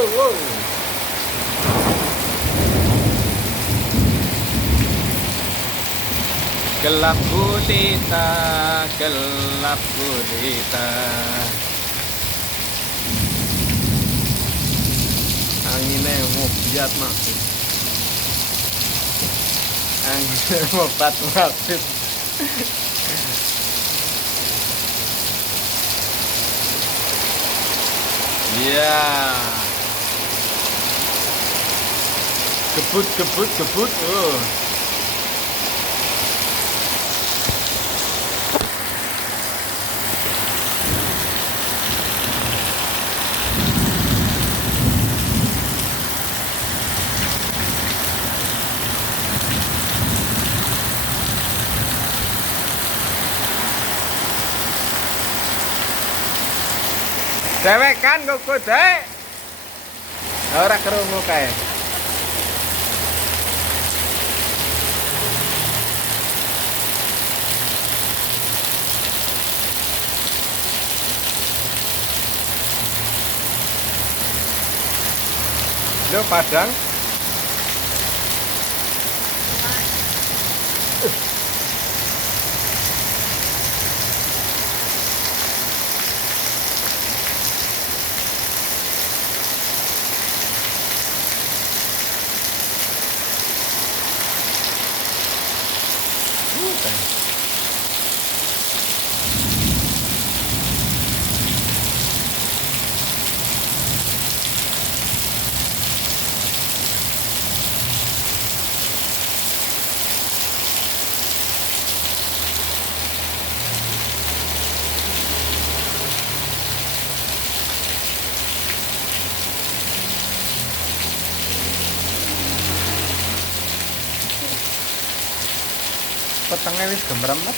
wow, wow. Gelap gulita, gelap gulita. Anginnya mau biat masuk. Anginnya mau bat masuk. Iya. Gebut, gebut, gebut. Oh. Dewek kan kuku dek. Ora kerungu kae. Lo Padang. Petengnya wis gemeremet.